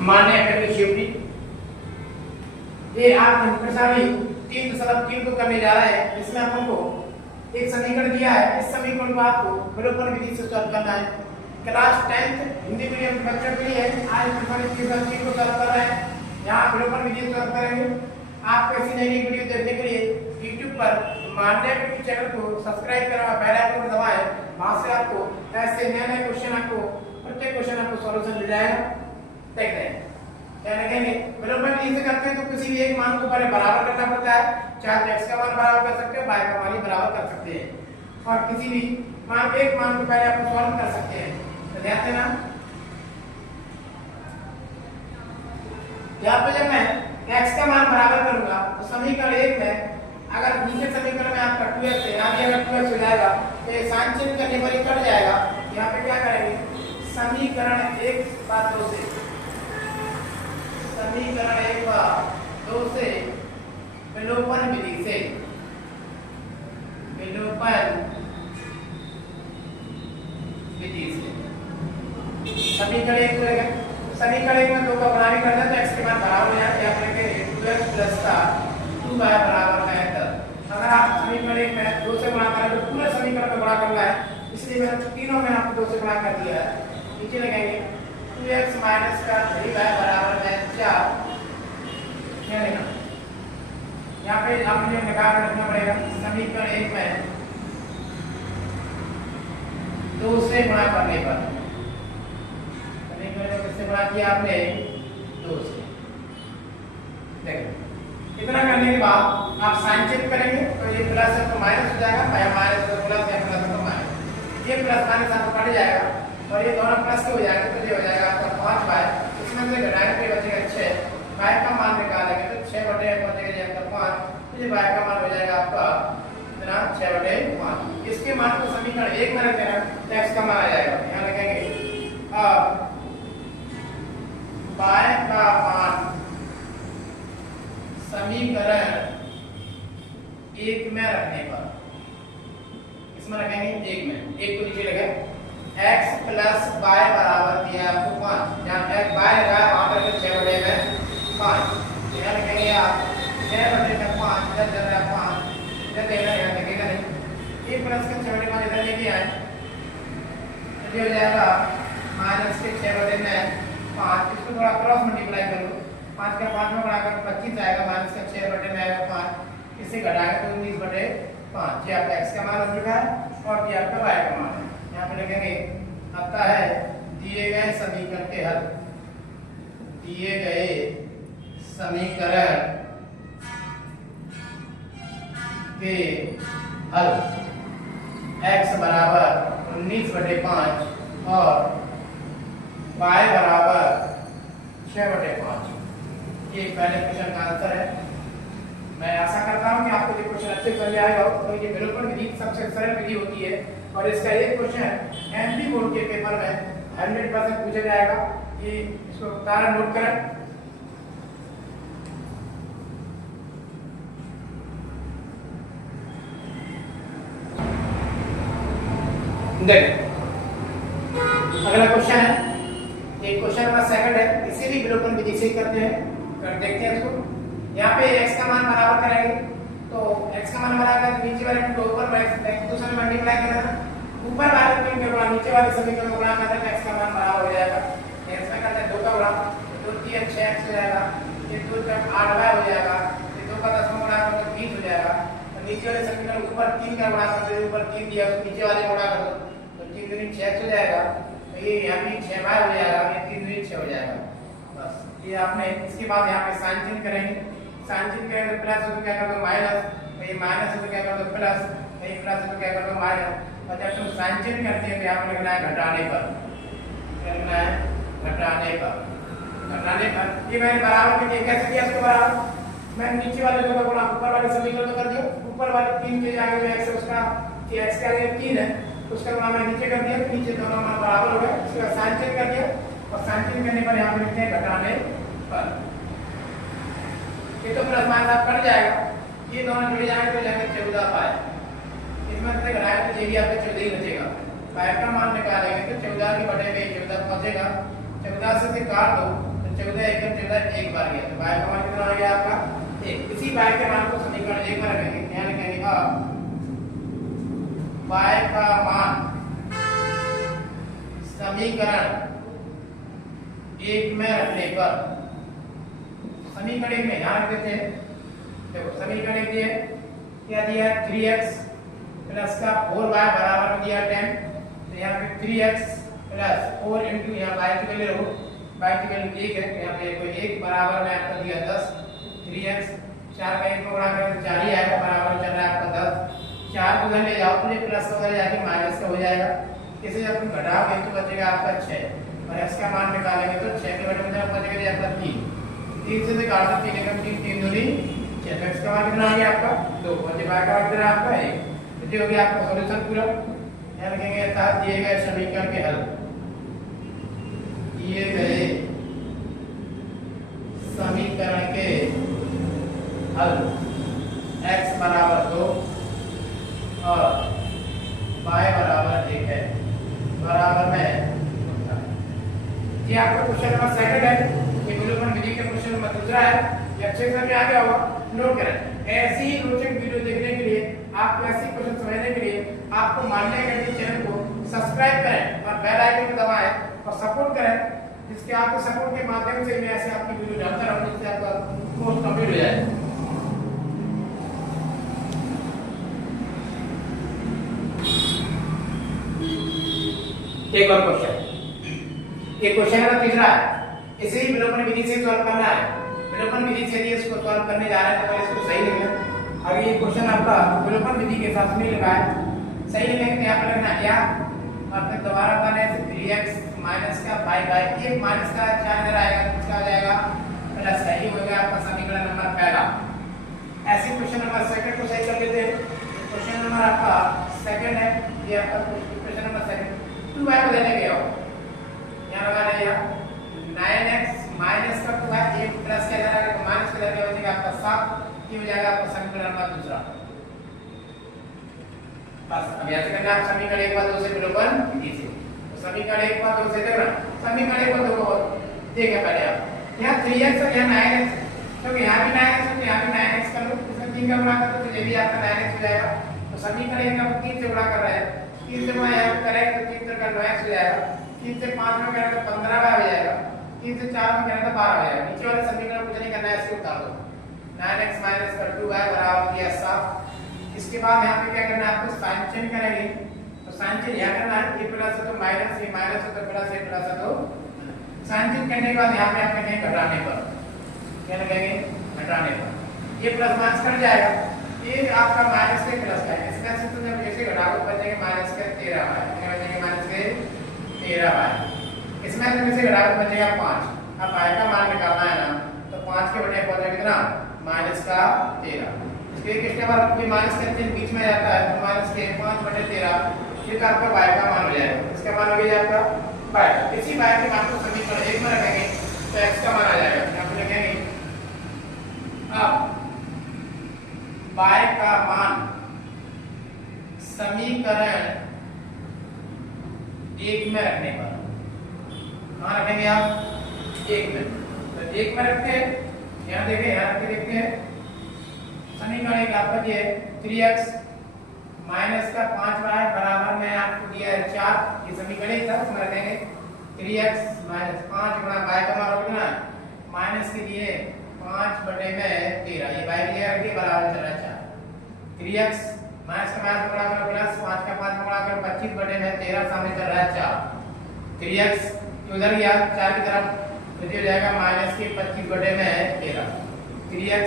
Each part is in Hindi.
मान्य एकेडमिक शिवजी, ये आप प्रश्नावली 3.3 को करने जा रहे हैं। इसमें अपन को एक समीकरण दिया है, इस समीकरण को आपको विलोपन विधि से सॉल्व करना है। क्लास 10th हिंदी मीडियम के बच्चों के लिए आज प्रश्नावली 3.3 को सॉल्व कर रहे हैं। यहाँ विलोपन विधि से सॉल्व करेंगे। आपको ऐसी नई नई वीडियो देखने के लिए YouTube पर मान्य एकेडमिक चैनल को सब्सक्राइब करें, बेल आइकन को दबाएं। वहां से आपको ऐसे नए नए क्वेश्चन आपको प्रत्येक क्वेश्चन आपको सॉल्यूशन मिल जाएगा। देखते हैं क्या लिखेंगे। विलोपन विधि से करते हैं तो किसी भी एक मान को पहले बराबर करना पड़ता है। चाहे तो x का मान बराबर कर सकते हैं, y का मान भी बराबर कर सकते हैं, और किसी भी मान एक मान को पहले आप सॉल्व कर सकते हैं। तो ध्यान देना, यहाँ पे जब मैं x का मान बराबर करूंगा तो समीकरण 1 में अगर नीचे समीकरण में आपका 2x है, यहाँ भी अगर 2x हो जाएगा तो ये साइन चेंज करने पर ही कट जाएगा। यहाँ पे क्या करेंगे, समीकरण 1 बार 2 से, समीकरण 1 बार 2 से विलोपन विधि से, विलोपन विधि से समीकरण 1 को लेकर समीकरण 1 में 2 का गुणा करना तो x के मान बराबर हो जाएगा। यहाँ पर 2x प्लस का 2y बराबर है 10। अगर आप समीकरण 1 में 2 से गुणा करें तो पूरे समीकरण में गुणा करना है, इसलिए मैंने तीनों में आपको 2 से गुणा कर दिया है। नीचे लगाएंगे 2x माइनस का 3y बराबर है 4। क्या लिखा यहाँ पे आपने निकाल कर रखना पड़ेगा। समीकरण 1 में 2 से गुणा करने पर, समीकरण 1 किससे गुणा किया आपने, 2 से। देखो इतना करने के बाद आप साइन चेंज करेंगे तो ये प्लस है तो माइनस हो जाएगा, या माइनस है तो प्लस, या प्लस है तो माइनस। ये प्लस माइनस आपको कट जाएगा और ये दोनों प्लस के हो जाएंगे तो ये हो जाएगा आपका 5y। इसमें से घटाने पे बचेगा 6। y का मान निकालेंगे तो 6/5 बचेगा 5, तो ये y का मान हो जाएगा आपका कितना, 6/5। इसके मान को समीकरण 1 में रख देना तो x का मान आ जाएगा। यहाँ लिखेंगे अब y का मान समीकरण 1 में रखने पर, इसमें रखेंगे 1 में, 1 को नीचे लगे x प्लस y बराबर दिया आपको 5। जहाँ x y लगा वहां पर 6/5। यहाँ लिखेंगे आप 6/5 इधर चल रहा है 5, इधर देखना यहाँ लगेगा नहीं। ये प्लस के 6/5 इधर लेके आए तो ये हो जाएगा माइनस के 6/5। इसको थोड़ा क्रॉस मल्टीप्लाई कर लो, 5 का 5 में बढ़ाकर 25 आएगा, माइनस का 6/5 आएगा 5, इससे घटाएंगे तो 19/5। ये आपका x का मान हो चुका है और ये आपका y का मान है। यहाँ पे लिखेंगे आता है दिए गए समीकरण के हल, दिए गए समीकरण के हल x बराबर 19/5 और y बराबर 6/5। ये पहले क्वेश्चन का आंसर है। मैं आशा करता हूं कि आपको ये क्वेश्चन अच्छे समझ आएगा। तो ये विलोपन विधि सबसे सरल विधि होती है और इसका एक क्वेश्चन एमपी बोर्ड के पेपर में 100% पूछा जाएगा। ये इसको कारण नोट करें। देखिए अगला क्वेश्चन है, ये क्वेश्चन नंबर 2 है। इसे भी विलोपन विधि से करते हैं, देखते हैं इसको। यहाँ पे x का मान बराबर करेंगे तो x का मान बराबर तो नीचे वाले को ऊपर दूसरे में मल्टीप्लाई करना, ऊपर वाले को क्या गुणा, नीचे वाले समीकरण को गुणा करते हैं x का मान बराबर हो जाएगा। इसमें करते हैं 2 का गुणा, 2 3 6x हो जाएगा, ये 2 का 8y हो जाएगा, ये 2 का 10 में गुणा करो तो 20 हो जाएगा। तो नीचे वाले समीकरण ऊपर 3 का गुणा करते हैं, ऊपर 3 दिया तो नीचे वाले गुणा करो तो 3 दूनी 6x हो जाएगा। तो ये यहाँ भी 6y हो जाएगा, ये 3 दूनी 6 हो जाएगा। बस ये आपने, इसके बाद यहाँ पे साइन चेंज करेंगे। साइन चेंज करेंगे तो प्लस हो तो क्या कर दो माइनस, तो ये माइनस हो तो क्या कर दो प्लस, तो ये प्लस हो तो क्या कर दो माइनस। और जब तुम साइन चेंज करते हैं तो यहाँ पर लिखना है घटाने पर, लिखना है घटाने पर, घटाने पर। ये मैंने बराबर में कैसे किया इसको बराबर, मैं नीचे वाले 2 का गुणा ऊपर वाले समीकरण में कर दिया। ऊपर वाले 3 के आगे में x उसका, ये x का ये 3 है उसका गुणा मैं नीचे कर दिया, तो नीचे दोनों मान बराबर हो गए। इसका साइन चेंज कर दिया और साइन चेंज करने पर यहाँ पे लिखते हैं घटाने पर। ये तो प्लस माइनस कट जाएगा, ये दोनों जुड़ जाएंगे तो जाके 14 पाए। इसमें से घटाएं तो ये भी आपका 14 ही बचेगा। y का मान निकालेंगे तो 14 के बटे में 14 पहुंचेगा। 14 से काट दो तो 14 एक 14 एक बार गया, तो y का मान कितना आ गया आपका 1। इसी y के मान को समीकरण 1 में रखेंगे, क्या लिखेंगे y का मान समीकरण 1 में रखने पर, समीकरण 1 में ध्यान रख देते हैं, देखो समीकरण 1 दिया क्या दिया है 3x प्लस का 4y बराबर में दिया 10, तो यहाँ पे 3x प्लस 4 इंटू यहाँ y की वैल्यू रखो, y की वैल्यू 1 है, यहाँ पे कोई 1 बराबर में आपका दिया 10, 3x 4 का 1 को गुणा करें तो 4 ही आएगा, बराबर में चल रहा है आपका 10, 4 को उधर ले जाओ तो ये प्लस उधर जाके माइनस का हो जाएगा, इसे जब तुम घटाओगे तो बचेगा आपका 6 और x का मान निकालेंगे तो 6 के बटे में जब बचेगा आपका 3, 3 से निकाल दो 3 एकम 3 3 दूनी 6, x का मान कितना आ गया आपका 2 और y का मान कितना आपका 1, तो ये हो गया आपका सॉल्यूशन पूरा। यहाँ लिखेंगे अर्थात दिए गए समीकरण के हल, दिए गए समीकरण के हल x बराबर 2 और y बराबर 1 है, बराबर में ये आपका क्वेश्चन नंबर सेकंड है, ये विलोपन विधि के क्वेश्चन नंबर दूसरा है, ये अच्छे से आ गया होगा, नोट करें। ऐसी ही रोचक वीडियो देखने के लिए, आपको ऐसे क्वेश्चन समझने के लिए आपको मान्य अकेडमी चैनल को सब्सक्राइब करें और बेल आइकन को दबाएं और सपोर्ट करें, जिसके आपको सपोर्ट के माध्यम से मैं ऐसे आपकी वीडियो डालता रहूं जिससे आपका कोर्स कंप्लीट हो जाए। एक और क्वेश्चन, ये क्वेश्चन नंबर तीसरा है, इसे ही विलोपन विधि से सॉल्व करना है। विलोपन विधि से यदि इसको सॉल्व करने जा रहे हैं तो इसको सही लिखना। अगर ये क्वेश्चन आपका विलोपन विधि के साथ नहीं लिखा है, सही लिखेंगे तो यहाँ पर लिखना क्या, और फिर दोबारा बनाने से 3x माइनस का y बाय 1 माइनस का 4 इधर आएगा, किसका आ जाएगा प्लस का, ये हो गया आपका समीकरण नंबर पहला। ऐसे क्वेश्चन नंबर सेकंड को सही कर लेते हैं। क्वेश्चन नंबर आपका सेकंड है, ये आपका क्वेश्चन नंबर सेकंड 2y को देने गया हो, यहाँ लगा रहे हैं 9x माइनस का 2y 1 प्लस के इधर आएगा माइनस के इधर क्या बचेगा आपका 7, ये हो जाएगा आपका समीकरण नंबर दूसरा। बस अब ऐसे करना है समीकरण 1 और 2 से विलोपन विधि से, तो समीकरण 1 और 2 से देखना, समीकरण 1 और 2 को देखें पहले आप, यहाँ 3x और यहाँ 9x, क्योंकि यहाँ भी 9x है तो यहाँ भी 9x कर लो, इसमें 3 का गुणा कर दो तो ये भी आपका 9x हो जाएगा, तो समीकरण 1 का 3 से गुणा कर रहा है, 3 से गुणा यहाँ करेंगे तो 3 का 9x हो जाएगा, 3 से 5 में करेंगे तो 15 हो जाएगा, 3 से 4 में करेंगे तो 12 हो जाएगा। नीचे वाले समीकरण कुछ नहीं करना है, इसको उतार दो, 9x माइनस का 2y बराबर दिया 7। इसके बाद यहाँ पे क्या करना है आपको साइन चेंज करेंगे, तो साइन चेंज यहाँ करना है, ये प्लस है तो माइनस, ये माइनस है तो प्लस, ये प्लस है तो साइन चेंज करने के बाद यहाँ पे आप कहेंगे घटाने पर, क्या लगेंगे घटाने पर, ये प्लस माइनस कट जाएगा, ये आपका माइनस के प्लस का है, इसमें से तो जब ऐसे घटाओ बचेंगे माइनस के 13y, कितने बचेंगे माइनस के 13y, इसमें से घटाओ बचेगा 5। अब y का मान निकालना है ना, तो 5 के बटे पड़ेगा कितना माइनस का 13, इसके एक स्टेप आप ये माइनस का चिन्ह बीच में जाता है तो माइनस के 5 बटे 13, ये तो आपका y का मान हो जाएगा, इसका मान हो गया आपका y। इसी y के मान को समीकरण 1 में रखेंगे तो x का मान आ जाएगा, यहाँ पे लिखेंगे अब y का मान समीकरण 1 में रखने पर, कहाँ रखेंगे आप 1 में, तो 1 में रखते हैं, यहाँ देखें यहाँ रख के देखते हैं, समीकरण 1 आपका ये 3x माइनस का 5y बराबर में आपको दिया है 4, ये समीकरण 1 था, उसमें रखेंगे 3x माइनस 5 गुणा y का मान कितना माइनस के लिए 5 बटे में 13, ये y लिया रखिए बराबर चला 4, 3x माइनस का माइनस गुणा कर प्लस 5 का 5 गुणा कर 25 बटे में 13, सामने चल रहा है 4, 3x उधर गया 4 की तरफ तो ये हो जाएगा माइनस के 25 बटे में 13, 3x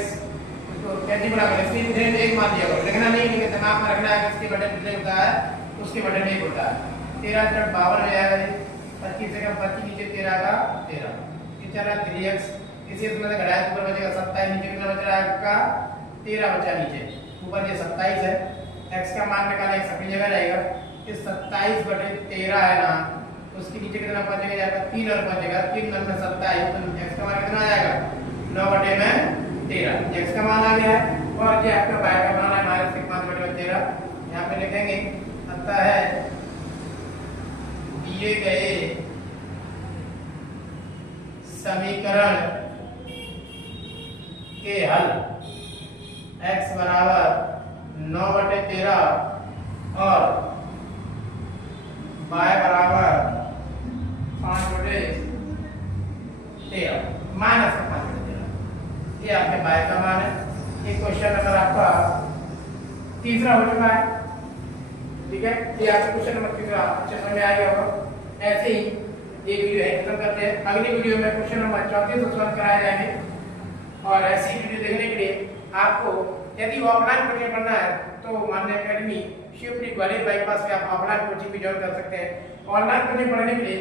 तो कैसे बड़ा करें, इसलिए मुझे एक मान दिया करो, लिखना नहीं, लेकिन दिमाग में रखना है इसके बटे कितने होता है, उसके बटे नहीं होता है, 13 × 52 हो जाएगा, 25 से कम 25 नीचे 13 का 13, ये चल रहा 3x, इसी इसमें से घटाया ऊपर बचेगा 27, नीचे कितना बच रहा है आपका 13 बचा नीचे, ऊपर ये 27 है, x का मान निकालना एक सभी जगह रहेगा, ये 27 बटे 13 है ना, उसके नीचे कितना बचेगा जाएगा 3 और बचेगा 3 में 27, तो x का मान कितना आ जाएगा 9 बटे में 13, x का मान आ गया है, और ये आपका y का मान है माइनस 5 बटे 13, यहाँ पे लिखेंगे अतः है दिए गए समीकरण के हल x बराबर 9/13 और y बराबर 5/13 माइनस 5/13, ये आपके y का मान है। ये क्वेश्चन नंबर आपका तीसरा हो चुका है। ठीक है, ये आपका क्वेश्चन नंबर तीसरा अच्छे समझ में आ गया होगा। ऐसे ही ये वीडियो है खत्म करते हैं। अगली वीडियो में क्वेश्चन नंबर 34 सॉल्व कराए जाएंगे। और ऐसी वीडियो देखने के लिए आपको यदि ऑफलाइन कोचिंग पढ़ना है तो मान्य एकेडमी शिवपुरी ग्वालियर बाईपास पे आप ऑफलाइन कोचिंग भी ज्वाइन कर सकते हैं। ऑनलाइन कोचिंग पढ़ने के लिए